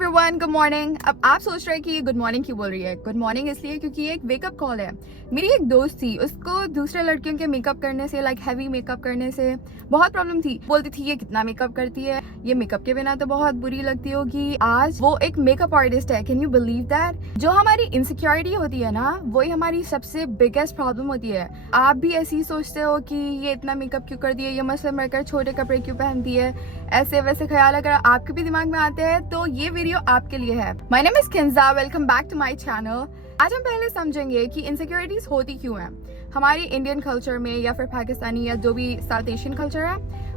Everyone, good morning. अब आप सोच रहे हैं कि ये गुड मॉर्निंग क्यों बोल रही है। गुड मॉर्निंग इसलिए क्योंकि ये एक वेकअप कॉल है। मेरी एक दोस्त थी, उसको दूसरे लड़कियों के मेकअप करने से, लाइक हैवी मेकअप करने से बहुत प्रॉब्लम थी। बोलती थी ये कितना मेकअप करती है, ये मेकअप के बिना तो बहुत बुरी लगती होगी। आज वो एक मेकअप आर्टिस्ट है। Can you believe that? जो हमारी इनसिक्योरिटी होती है ना, वही हमारी सबसे बिगेस्ट प्रॉब्लम होती है। आप भी ऐसे ही सोचते हो कि ये इतना मेकअप क्यों करती है, ये मसलन रखकर छोटे कपड़े क्यों पहनती है, ऐसे वैसे ख्याल अगर आपके भी दिमाग में आते हैं तो ये वीडियो आपके लिए है। My name is Kinza, welcome back to my channel. आज हम पहले समझेंगे कि इनसिक्योरिटीज होती क्यों हैं। हमारी इंडियन कल्चर में या फिर पाकिस्तानी या जो भी साउथ एशियन कल्चर है,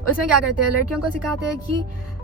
उसमें क्या करते हैं, लड़कियों को सिखाते हैं कि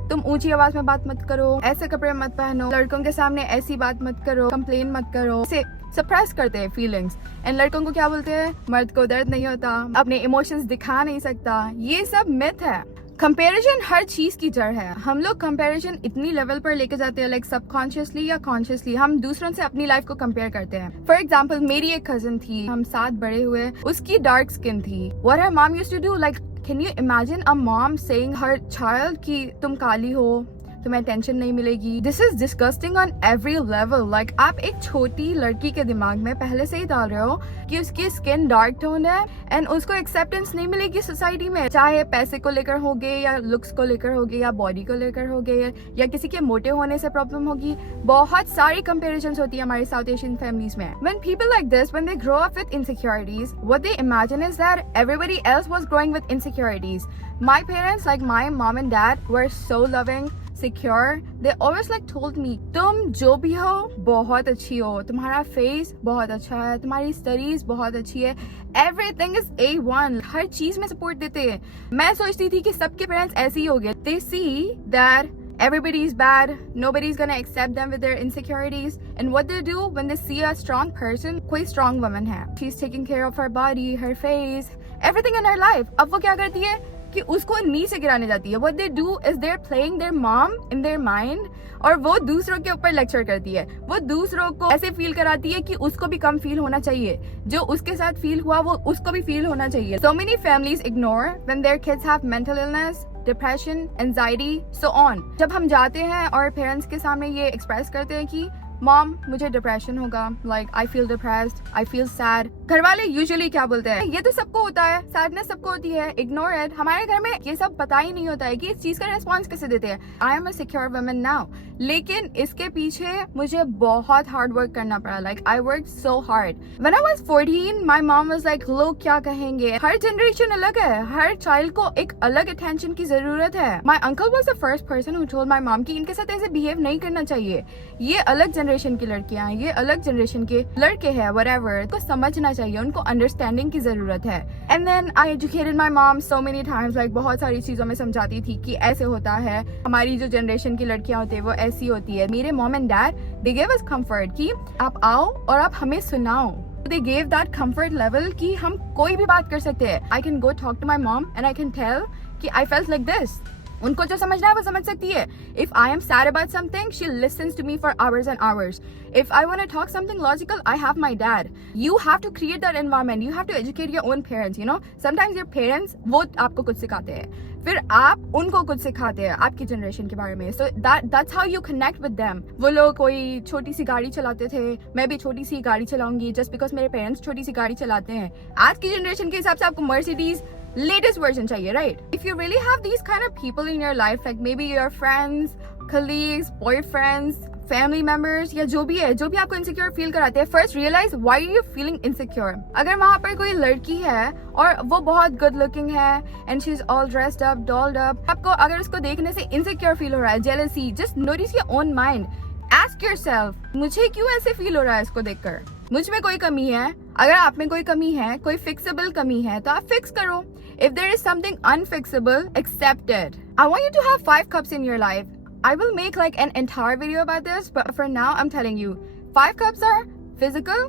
तुम ऊंची आवाज में बात मत करो, ऐसे कपड़े मत पहनो, लड़कों के सामने ऐसी बात मत करो, कंप्लेन मत करो, से सप्रेस करते हैं फीलिंग्स। एंड लड़कों को क्या बोलते हैं, मर्द को दर्द नहीं होता, अपने इमोशंस दिखा नहीं सकता। ये सब मिथ है। कंपैरिजन हर चीज की जड़ है। हम लोग कंपैरिजन इतनी लेवल पर लेके जाते हैं, लाइक सबकॉन्शियसली या कॉन्शियसली हम दूसरों से अपनी लाइफ को कंपेयर करते हैं। फॉर एग्जाम्पल, मेरी एक कजन थी, हम साथ बड़े हुए, उसकी डार्क स्किन थी। What her mom used to do, like can you imagine a mom saying her child कि तुम काली हो, तुम्हें टेंशन नहीं मिलेगी। This is disgusting on every level. Like आप एक छोटी लड़की के दिमाग में पहले से ही डाल रहे हो कि उसकी स्किन डार्क टोन है एंड उसको एक्सेप्टेंस नहीं मिलेगी सोसाइटी में, चाहे पैसे को लेकर हो गए या लुक्स को लेकर हो गए या बॉडी को लेकर हो गए या किसी के मोटे होने से प्रॉब्लम होगी। बहुत सारी कंपेरिजन होती है हमारी साउथ एशियन फैमिलीज में। When people like this, when they grow up with insecurities, what they imagine is that everybody else was growing with insecurities. My parents, like my mom and dad, were so loving, secure. They always like told me, तुम जो भी हो बहुत अच्छी हो, तुम्हारा फेस बहुत अच्छा है, तुम्हारी स्टडीज बहुत अच्छी है, everything is A1। हर चीज में सपोर्ट देते हैं। मैं सोचती थी कि सबके पेरेंट्स ऐसे ही हो गए। They see that everybody is bad, nobody's gonna accept them with their insecurities, and what they do when they see a strong person, कोई strong woman है, she's taking care of her body, her face, everything in her life, अब वो क्या करती है कि उसको नीचे गिराने जाती है। What they do is they're playing their mom in their mind, और वो दूसरों के ऊपर लेक्चर करती है। वो दूसरों को ऐसे फील कराती है कि उसको भी कम फील होना चाहिए, जो उसके साथ फील हुआ वो उसको भी फील होना चाहिए। So many families ignore when their kids have mental illness, depression, anxiety, so on। जब हम जाते हैं और पेरेंट्स के सामने ये एक्सप्रेस करते हैं कि मॉम मुझे डिप्रेशन होगा, like I feel depressed, I feel sad, घर वाले यूजुअली क्या बोलते हैं, ये तो सबको होता है, सैडनेस सबको होती है, इग्नोर इट। हमारे घर में ये सब पता ही नहीं होता है कि इस चीज का रिस्पॉन्स कैसे देते हैं। I am a secure woman now, लेकिन इसके पीछे मुझे बहुत हार्ड वर्क करना पड़ा। Like I work so hard. When I was 14, my mom was like, लोग क्या कहेंगे। हर जनरेशन अलग है, हर चाइल्ड को एक अलग अटेंशन की जरूरत है। My uncle was the first person who told my mom कि इनके साथ ऐसे बिहेव नहीं करना चाहिए, ये अलग जनरेशन की लड़कियां हैं, ये अलग जनरेशन के लड़के हैं, व्हाटएवर, को समझना चाहिए, उनको अंडरस्टैंडिंग की जरूरत है। And then I educated my mom so many times, like बहुत सारी चीजों में समझाती थी कि ऐसे होता है, हमारी जो जनरेशन की लड़कियां होती है वो ऐसी होती है। मेरे mom and dad, they give us comfort कि आप आओ और आप हमें सुनाओ। They gave that comfort level कि हम कोई भी बात कर सकते हैं। I can go talk to my mom and I can tell कि I felt like this। उनको जो समझना है वो समझ सकती है। If I am sad about something, she listens to me for hours and hours. If I want to talk something logical, I have my dad. You have to create that environment. You have to educate your own parents. You know, sometimes your parents वो आपको कुछ सिखाते हैं, फिर आप उनको कुछ सिखाते हैं आपकी जनरेशन के बारे में। So that's how you connect with them. वो लोग कोई छोटी सी गाड़ी चलाते थे, मैं भी छोटी सी गाड़ी चलाऊंगी just because मेरे पेरेंट्स छोटी सी गाड़ी चलाते हैं। आज की जनरेशन के हिसाब से आपको मर्सिडीज latest version चाहिए, right? If you really have these kind of people in your life, like maybe your friends, colleagues, boyfriends, family members, या जो भी है, जो भी आपको insecure feel कराते हैं, first realize why are you feeling insecure। अगर वहाँ पर कोई लड़की है और वो बहुत good looking है and she's all dressed up, dolled up, आपको अगर उसको देखने से insecure feel हो रहा है, jealousy, just notice your own mind। Ask yourself, मुझे क्यों ऐसे फील हो रहा है इसको देखकर, मुझ में कोई कमी है। अगर आप में कोई कमी है, कोई फिक्सेबल कमी है, तो आप फिक्स करो। If there is something unfixable, accept it। I want you to have 5 cups in your life। I will make like an entire video about this, but for now I'm telling you, 5 cups are physical,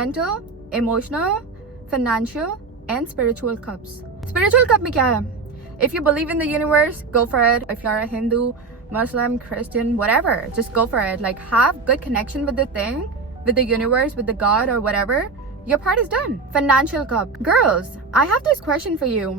mental, emotional, financial and spiritual cups। Spiritual cup में क्या है? If you believe in the universe, go for it। If you're a Hindu, Muslim, Christian, whatever, just go for it। Like have good connection with the thing, with the universe, with the God or whatever, your part is done। Financial cup। Girls, I have this question for you।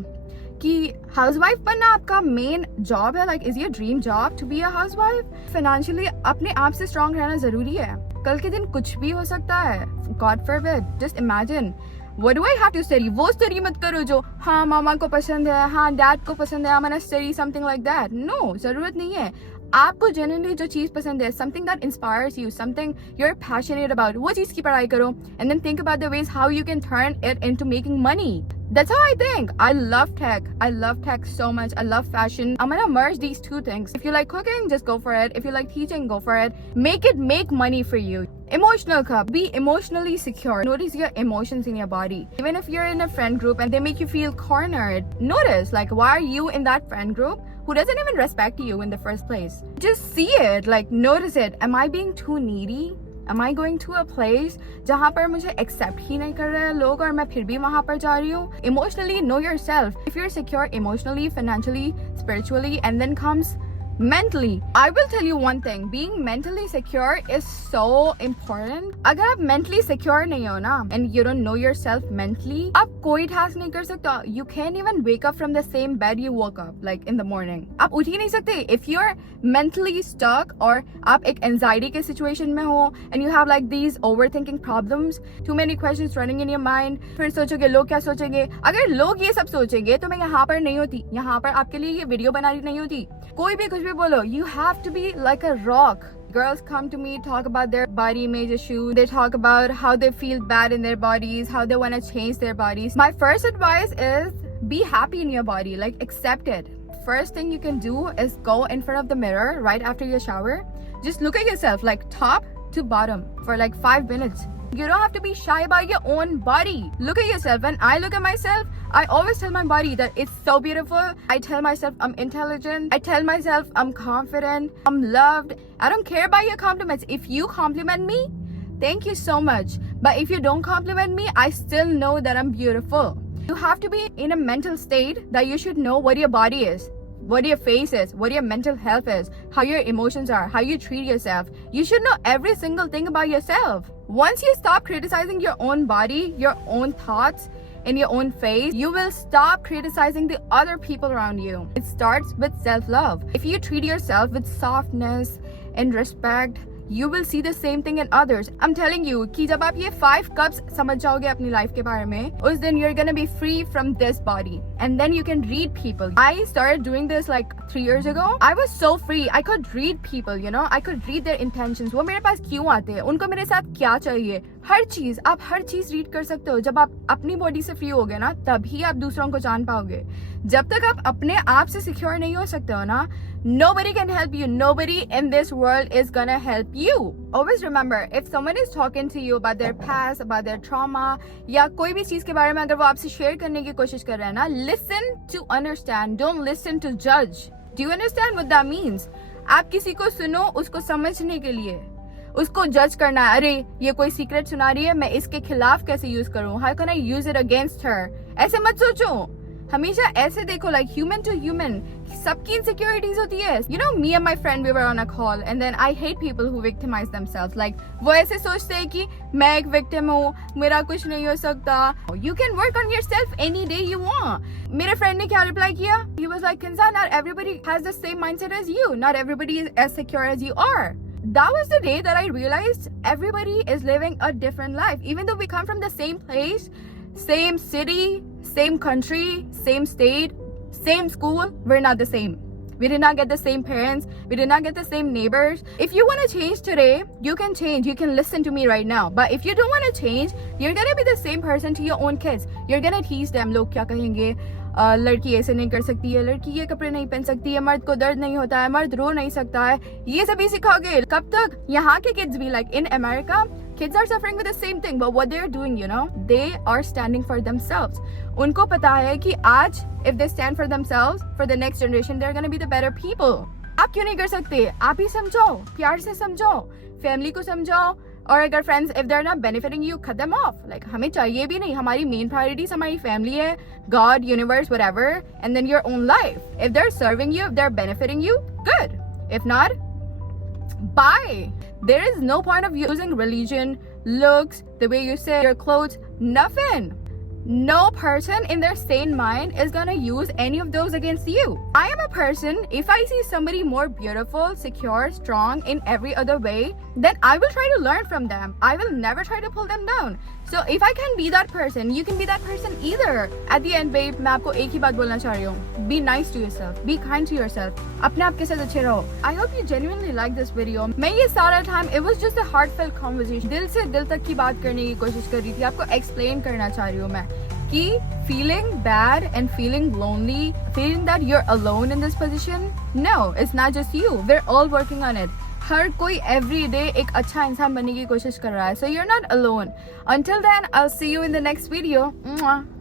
कि housewife बनना आपका main job है, like is your dream job to be a housewife? Financially अपने आप से स्ट्रांग रहना जरूरी है, कल के दिन कुछ भी हो सकता है, God forbid. Just imagine what do I have to study? वो स्टडी मत करो जो हाँ मामा को पसंद है, हाँ डैड को पसंद है, I am gonna study something like that. No, जरूरत नहीं है। आपको जेन्युइनली जो चीज पसंद है, something that inspires you, something you are passionate about, वो चीज की पढ़ाई करो and then think about the ways how you can turn it into making money. That's how I think. I love tech. I love tech so much. I love fashion. I'm gonna merge these two things. If you like cooking, just go for it. If you like teaching, go for it. Make it make money for you. Emotional cup. Be emotionally secure. Notice your emotions in your body. Even if you're in a friend group and they make you feel cornered, notice like why are you in that friend group who doesn't even respect you in the first place? Just see it. Like notice it. Am I being too needy? Am I going to a place जहाँ पर मुझे accept ही नहीं कर रहे हैं लोग और मैं फिर भी वहाँ पर जा रही हूँ? Emotionally know yourself. If you're secure emotionally, financially, spiritually, and then comes mentally, I will tell you one thing. Being mentally secure is so important. अगर आप mentally secure नहीं हो ना, and you don't know yourself mentally, आप कोई task नहीं कर सकते. You can't even wake up from the same bed you woke up, like in the morning. आप उठ ही नहीं सकते. If you're mentally stuck और आप एक anxiety के situation में हो, and you have like these overthinking problems, too many questions running in your mind, फिर सोचोगे लोग क्या सोचेंगे. अगर लोग ये सब सोचेंगे तो मैं यहाँ पर नहीं होती, यहाँ पर आपके लिए ये वीडियो बना रही नहीं होती. कोई भी कुछ भी बोलो, you have to be like a rock. Girls come to me, talk about their body image issues. They talk about how they feel bad in their bodies, how they want to change their bodies. My first advice is be happy in your body, like accept it. First thing you can do is go in front of the mirror right after your shower. Just look at yourself like top to bottom for like 5 minutes. You don't have to be shy about your own body. Look at yourself. When I look at myself, I always tell my body that it's so beautiful. I tell myself I'm intelligent. I tell myself I'm confident. I'm loved. I don't care about your compliments. If you compliment me, thank you so much. But if you don't compliment me, I still know that I'm beautiful. You have to be in a mental state that you should know what your body is, what your face is, what your mental health is, how your emotions are, how you treat yourself. You should know every single thing about yourself. Once you stop criticizing your own body, your own thoughts, in your own face, you will stop criticizing the other people around you. It starts with self-love. If you treat yourself with softness and respect, you will see the same thing in others. I'm telling you कि जब आप ये 5 cups समझ जाओगे अपनी life के बारे में, उस दिन you're gonna be free from this body, and then you can read people. I started doing this like 3 years ago. I was so free. I could read people, you know. I could read their intentions. वो मेरे पास क्यों आते हैं? उनको मेरे साथ क्या चाहिए? हर चीज आप हर चीज रीड कर सकते हो. जब आप अपनी बॉडी से फ्री होगे ना, तभी आप दूसरों को जान पाओगे. जब तक आप अपने आप से सिक्योर नहीं हो सकते हो ना, nobody can help you. Nobody in this world is gonna help you. Always remember, if someone is talking to you about their past, about their trauma, या कोई भी चीज के बारे में अगर वो आपसे शेयर करने की कोशिश कर रहे हैं ना, listen to understand. Don't listen to judge. Do you understand what that means? आप किसी को सुनो उसको समझने के लिए, उसको जज करना है. अरे ये कोई सीक्रेट सुना रही है, मैं इसके खिलाफ कैसे यूज करूं? How can I use it against her? ऐसे मत सोचो. हमेशा ऐसे देखो, लाइक ह्यूमन टू ह्यूमन. सबकी इनसिक्योरिटीज होती है. You know, me and my friend we were on a call and then I hate people who victimize themselves. Like वो ऐसे सोचते हैं कि मैं एक विक्टिम हूँ, मेरा कुछ नहीं हो सकता. You can work on yourself any day you want. मेरे फ्रेंड ने क्या रिप्लाई किया? ही वाज लाइक, कंसा, not everybody has the same mindset as you. Not everybody is as secure as you are. That was the day that I realized everybody is living a different life. Even though we come from the same place, same city, same country, same state, same school, we're not the same. We did not get the same parents. We did not get the same neighbors. If you want to change today, you can change. You can listen to me right now. But if you don't want to change, you're going to be the same person to your own kids. You're going to teach them, लोग क्या कहेंगे, लड़की ऐसे नहीं कर सकती है, लड़की ये कपड़े नहीं पहन सकती है, मर्द को दर्द नहीं होता है, मर्द रो नहीं सकता है. ये सभी सिखाओगे. कब तक? यहाँ के kids भी, like in America, kids are suffering with the same thing, but what they're doing, you know, they are standing for themselves. उनको पता है कि आज if they stand for themselves, for the next generation, they're gonna be the better people. आप क्यों नहीं कर सकते? आप ही समझो, प्यार से समझो, फैमिली को समझाओ. और अगर friends if they are not benefiting you, cut them off. Like हमें चाहिए भी नहीं. हमारी मेन प्रायोरिटीज हमारी फैमिली है, God, universe, whatever, and then your own life. If they are serving you, if they are benefiting you, good. If not, bye. There is no point of using religion, looks, the way you say your clothes, nothing. no person in their sane mind is gonna use any of those against you. I am a person, if I see somebody more beautiful, secure, strong in every other way, then I will try to learn from them. I will never try to pull them down. So if I can be that person, you can be that person either. At the end, babe, मैं आपको एक ही बात बोलना चाह रही हूँ. Be nice to yourself. Be kind to yourself. अपने आप के साथ अच्छे रहो. I hope you genuinely like this video. मैं ये सारा time, it was just a heartfelt conversation. दिल से दिल तक की बात करने की कोशिश कर रही थी. आपको explain करना चाह रही हूँ मैं कि feeling bad and feeling lonely, feeling that you're alone in this position, no, it's not just you. We're all working on it. हर कोई every day एक अच्छा इंसान बनने की कोशिश कर रहा है. So you're not alone. Until then, I'll see you in the next video. Mwah.